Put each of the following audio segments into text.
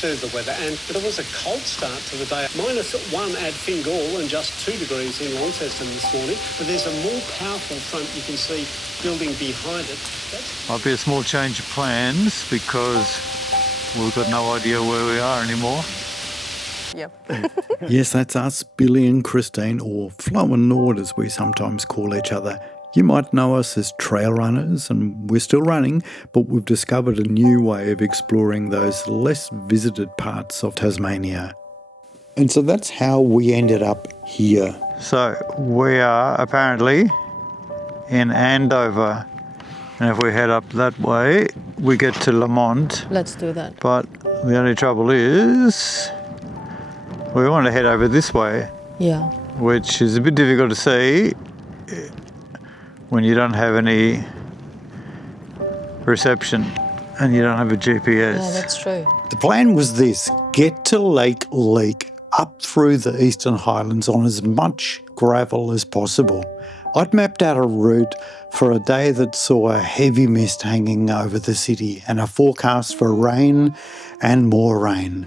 to the weather, and there was a cold start to the day. -1 at Fingal and just 2 degrees in Launceston this morning, but there's a more powerful front you can see building behind it. Might be a small change of plans because we've got no idea where we are anymore. Yep. Yes, that's us, Billy and Christine, or Flo Nord as we sometimes call each other. You might know us as trail runners, and we're still running, but we've discovered a new way of exploring those less visited parts of Tasmania. And so that's how we ended up here. So we are apparently in Andover, and if we head up that way, we get to Lamont. Let's do that. But the only trouble is we want to head over this way, Yeah. which is a bit difficult to see when you don't have any reception and you don't have a GPS. Yeah, that's true. The plan was this: get to Lake Leak up through the Eastern Highlands on as much gravel as possible. I'd mapped out a route for a day that saw a heavy mist hanging over the city and a forecast for rain and more rain.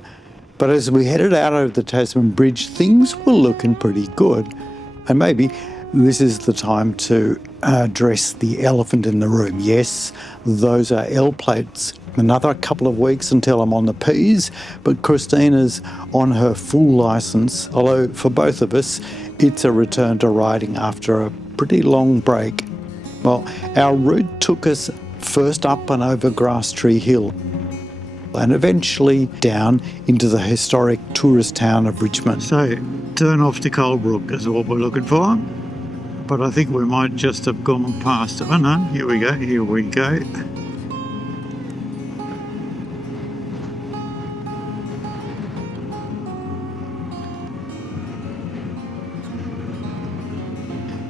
But as we headed out over the Tasman Bridge, things were looking pretty good. And maybe this is the time to address the elephant in the room. Yes, those are L plates. Another couple of weeks until I'm on the Ps, but Christina's on her full licence, although for both of us, it's a return to riding after a pretty long break. Well, our route took us first up and over Grass Tree Hill and eventually down into the historic tourist town of Richmond. So turn off to Colebrook is what we're looking for. But I think we might just have gone past it. Oh no, here we go.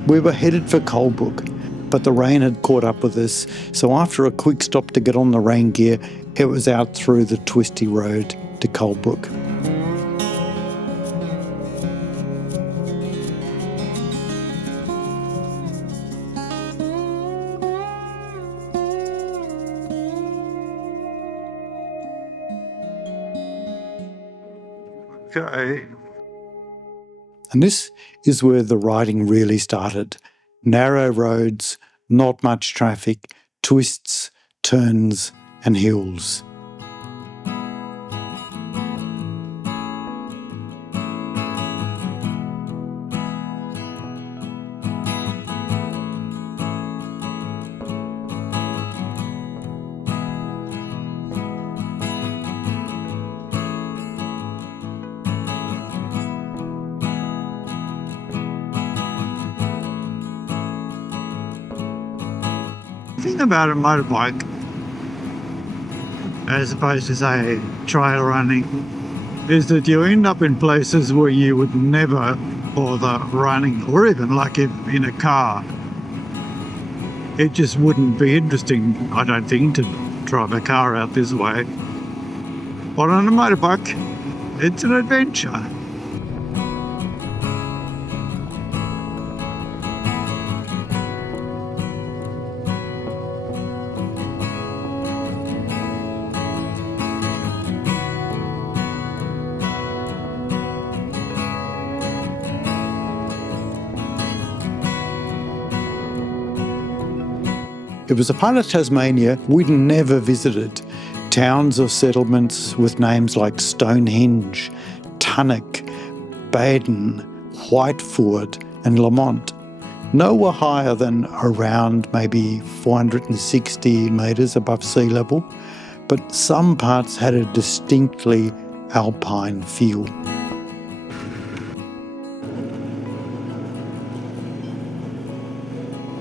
We were headed for Colebrook, but the rain had caught up with us, so after a quick stop to get on the rain gear, it was out through the twisty road to Colebrook. Okay. And this is where the riding really started. Narrow roads, not much traffic, twists, turns and hills. The thing about a motorbike, as opposed to say trail running, is that you end up in places where you would never bother running, or even like if in a car. It just wouldn't be interesting, I don't think, to drive a car out this way. But on a motorbike, it's an adventure. It was a part of Tasmania we'd never visited. Towns or settlements with names like Stonehenge, Tunnock, Baden, Whiteford and Lamont. No were higher than around maybe 460 metres above sea level, but some parts had a distinctly alpine feel.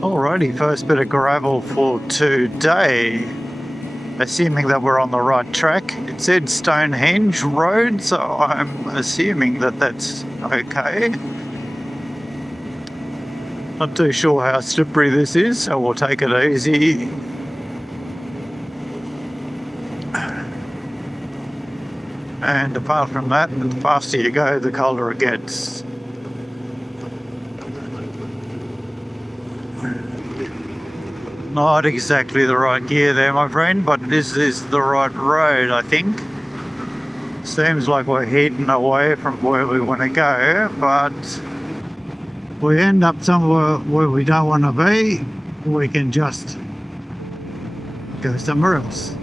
Alrighty, first bit of gravel for today. Assuming that we're on the right track. It said Stonehenge Road, so I'm assuming that that's okay. Not too sure how slippery this is, so we'll take it easy. And apart from that, the faster you go, the colder it gets. Not exactly the right gear there, my friend, but this is the right road, I think. Seems like we're heading away from where we want to go, but if we end up somewhere where we don't want to be, we can just go somewhere else.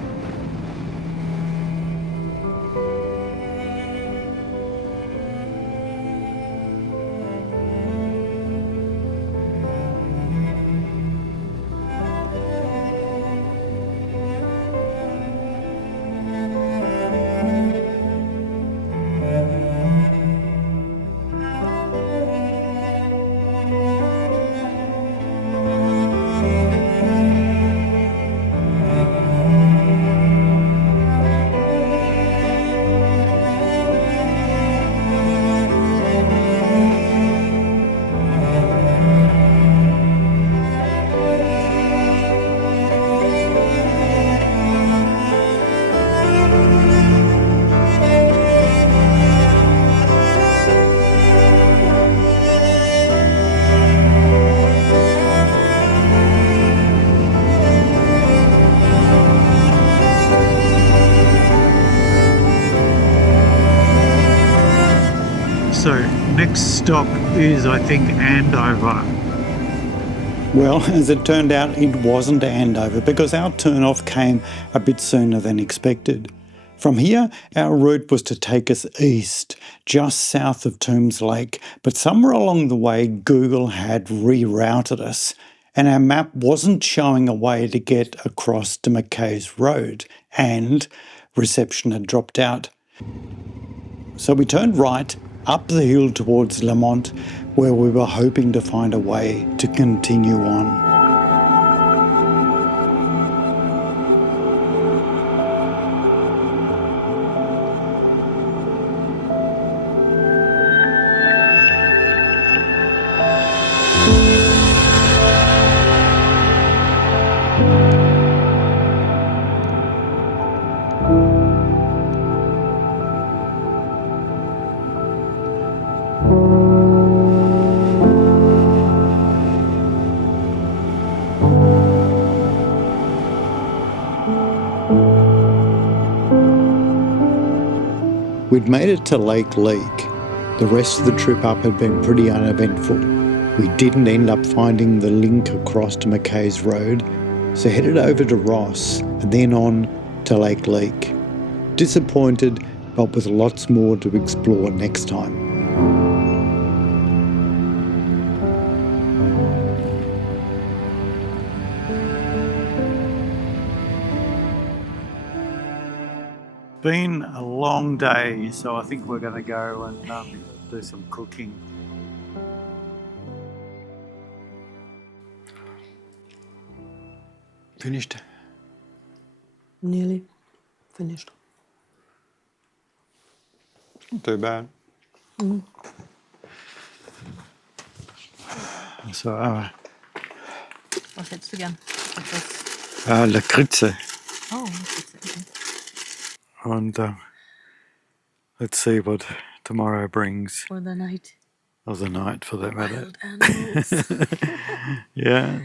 So next stop is, I think, Andover. Well, as it turned out, it wasn't Andover because our turn-off came a bit sooner than expected. From here, our route was to take us east, just south of Tombs Lake, but somewhere along the way, Google had rerouted us, and our map wasn't showing a way to get across to McKay's Road, and reception had dropped out. So we turned right, up the hill towards Lamont, where we were hoping to find a way to continue on. We'd made it to Lake Leak. The rest of the trip up had been pretty uneventful. We didn't end up finding the link across to McKay's Road, so headed over to Ross and then on to Lake Leak. Disappointed, but with lots more to explore next time. Been a long day, so I think we're going to go and do some cooking. Finished? Nearly finished. Not too bad. So, Was hättest du gern? Etwas. Lakritze. Oh, Lakritze, okay. And let's see what tomorrow brings. For the night. Or the night, for that matter. Wild animals. Yeah.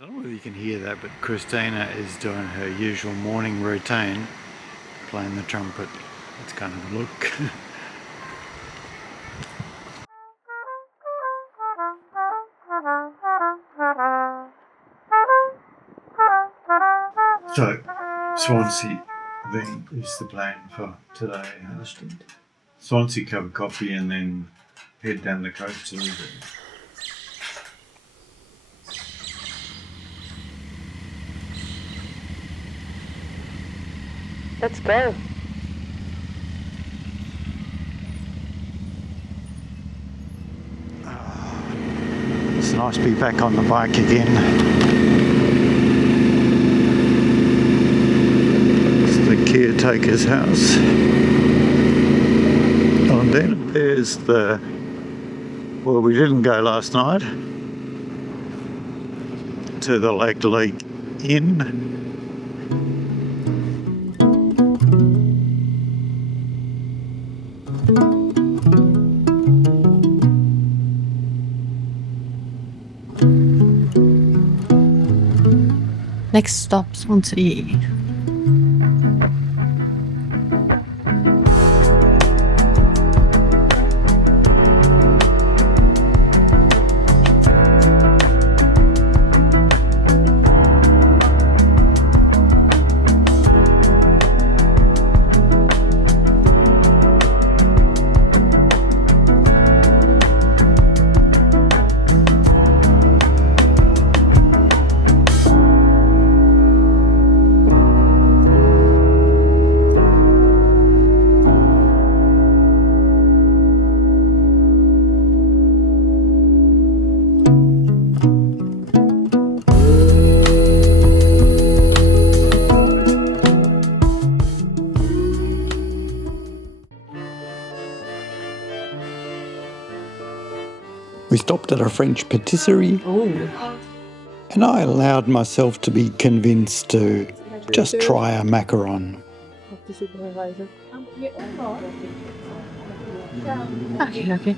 I don't know whether you can hear that, but Christina is doing her usual morning routine, playing the trumpet. It's kind of the look. So, Swansea then is the plan for today. Swansea, cup of coffee, and then head down the coast a little bit. Let's go. It's nice to be back on the bike again. It's the caretaker's house. Oh, and then there's the Well, we didn't go last night to the Lake Inn. Next stop, Swansea. We stopped at a French patisserie Oh, and I allowed myself to be convinced to just try a macaron. okay.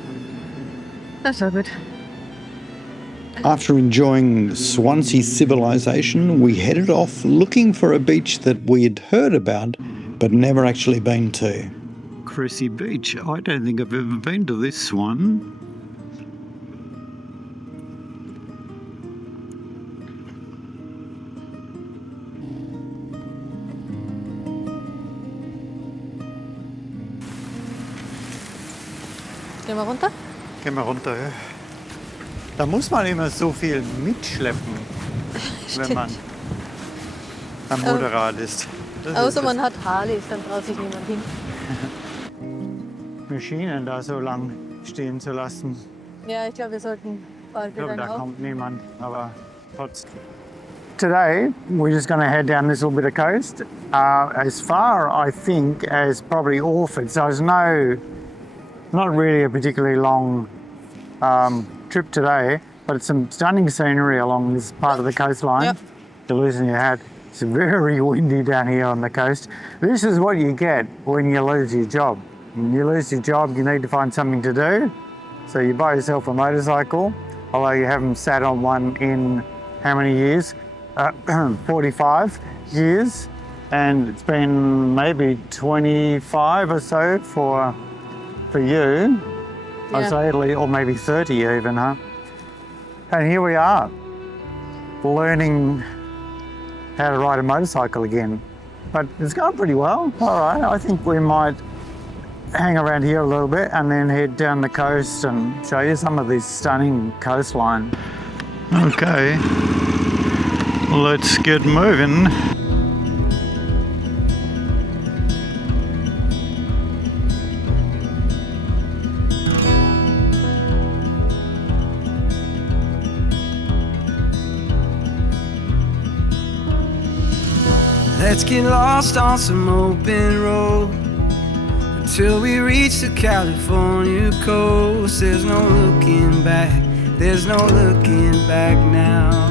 That's all good. After enjoying Swansea's civilization, we headed off looking for a beach that we had heard about but never actually been to. Cressy Beach. I don't think I've ever been to this one. Gehen wir runter? Gehen wir runter. Da muss man immer so viel mitschleppen, wenn man am Motorrad ist. Das Außer ist man hat Harleys, dann traut sich niemand hin. Maschinen da so lang stehen zu lassen. Ja, ich glaube, wir sollten bald Ich glaube, wieder da rauf. kommt niemand, aber trotzdem. Today, we're just going to head down this little bit of coast, as far, I think, as probably Orford. So there's not really a particularly long trip today, but it's some stunning scenery along this part of the coastline. Yep. You're losing your hat. It's very windy down here on the coast. This is what you get when you lose your job. When you lose your job, you need to find something to do. So you buy yourself a motorcycle, although you haven't sat on one in how many years? 45 years. And it's been maybe 25 or so for you. I'd say Italy, or maybe 30 even, huh? And here we are, learning how to ride a motorcycle again. But it's going pretty well. All right, I think we might hang around here a little bit and then head down the coast and show you some of this stunning coastline. Okay, let's get moving. Let's get lost on some open road until we reach the California coast. There's no looking back, there's no looking back now.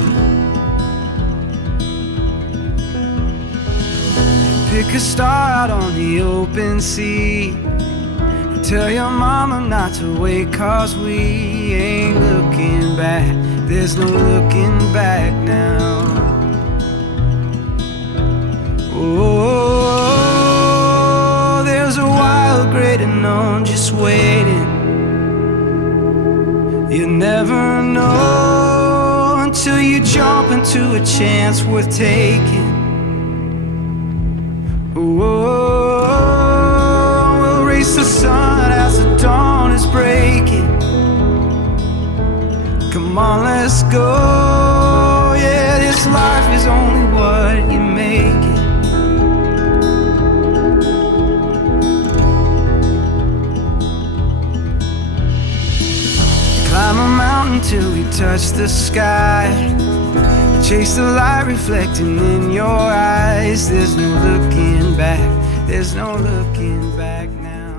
Pick a star out on the open sea and tell your mama not to wait, 'cause we ain't looking back, there's no looking back now. Oh, there's a wild great unknown just waiting. You never know until you jump into a chance worth taking. Oh, we'll race the sun as the dawn is breaking. Come on, let's go. Yeah, this life is only what you make it. Climb a mountain till we touch the sky. Chase the light reflecting in your eyes. There's no looking back, there's no looking back now.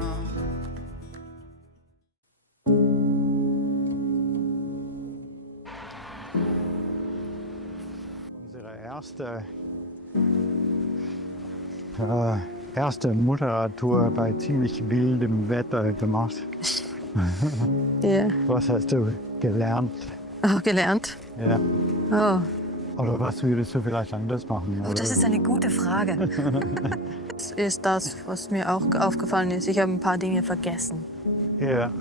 erste Motorradtour bei ziemlich wildem Wetter gemacht. Ja. Was hast du gelernt? Oh, gelernt? Ja. Oh. Oder was würdest du vielleicht anders machen? Oh, das ist eine gute Frage. Das ist das, was mir auch aufgefallen ist. Ich habe ein paar Dinge vergessen. Ja.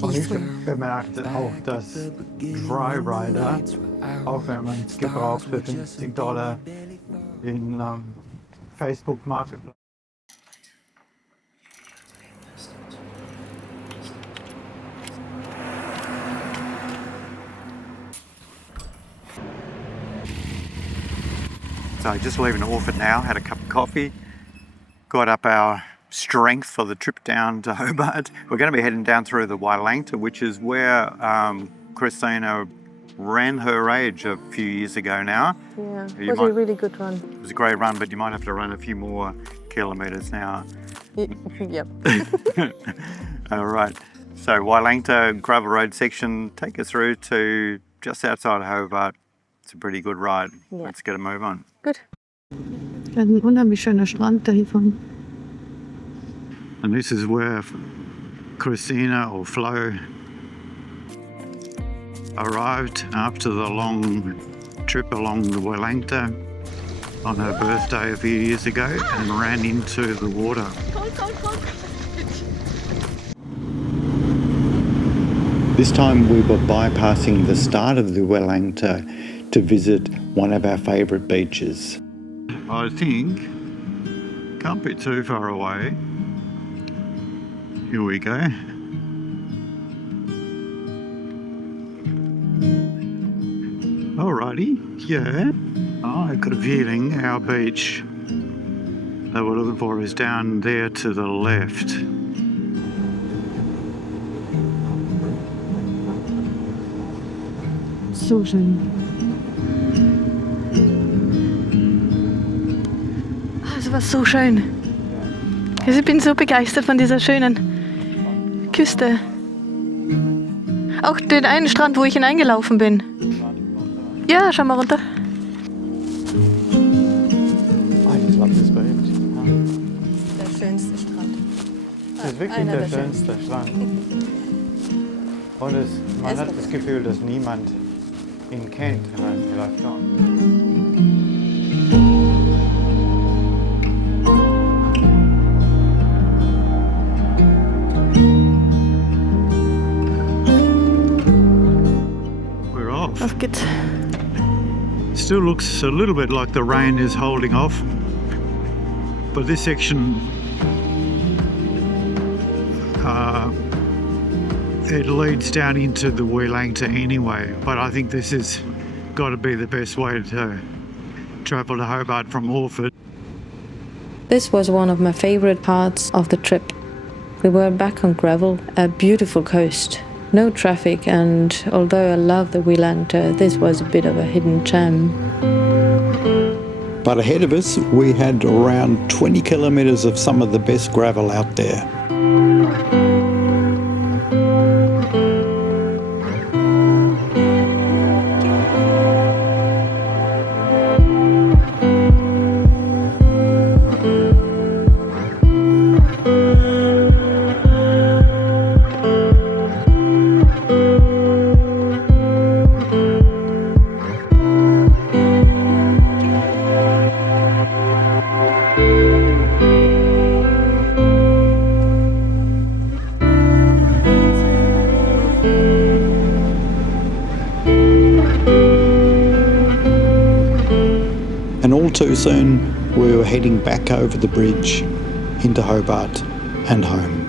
Und ich bemerkte auch, dass Dryrider, auch wenn man es gebraucht für $50 in Facebook Marketplace. So just leaving Orford now, had a cup of coffee, got up our strength for the trip down to Hobart. We're going to be heading down through the Wailangta, which is where Christina ran her age a few years ago now. Yeah, it was a really good run. It was a great run, but you might have to run a few more kilometres now. Yep. All right. So Wailangta gravel road section, take us through to just outside Hobart. It's a pretty good ride. Yeah. Let's get a move on. Gut. Ein unheimlich schöner Strand da hiervon. And this is where Christina or Flo arrived after the long trip along the Wailangta on her birthday a few years ago and ran into the water. This time we were bypassing the start of the Wailangta to visit one of our favourite beaches. I think can't be too far away. Here we go. Alrighty, yeah. I got a feeling our beach that we're looking for is down there to the left. So schön. Es war so schön. Also ich bin so begeistert von dieser schönen Küste. Auch den einen Strand, wo ich hineingelaufen bin. Ja, schau mal runter. I just love this beach. Der schönste Strand. Das ist wirklich Einer der der schönste Strand. Und man hat das Gefühl, dass niemand ihn kennt. Nein, vielleicht schon. We're off. Auf geht's. Still looks a little bit like the rain is holding off, but this section it leads down into the Wailangta anyway, but I think this has got to be the best way to travel to Hobart from Orford. This was one of my favorite parts of the trip. We were back on gravel, a beautiful coast, no traffic, and although I love the Wailangta, this was a bit of a hidden gem. But ahead of us, we had around 20 kilometres of some of the best gravel out there. And all too soon, we were heading back over the bridge into Hobart and home.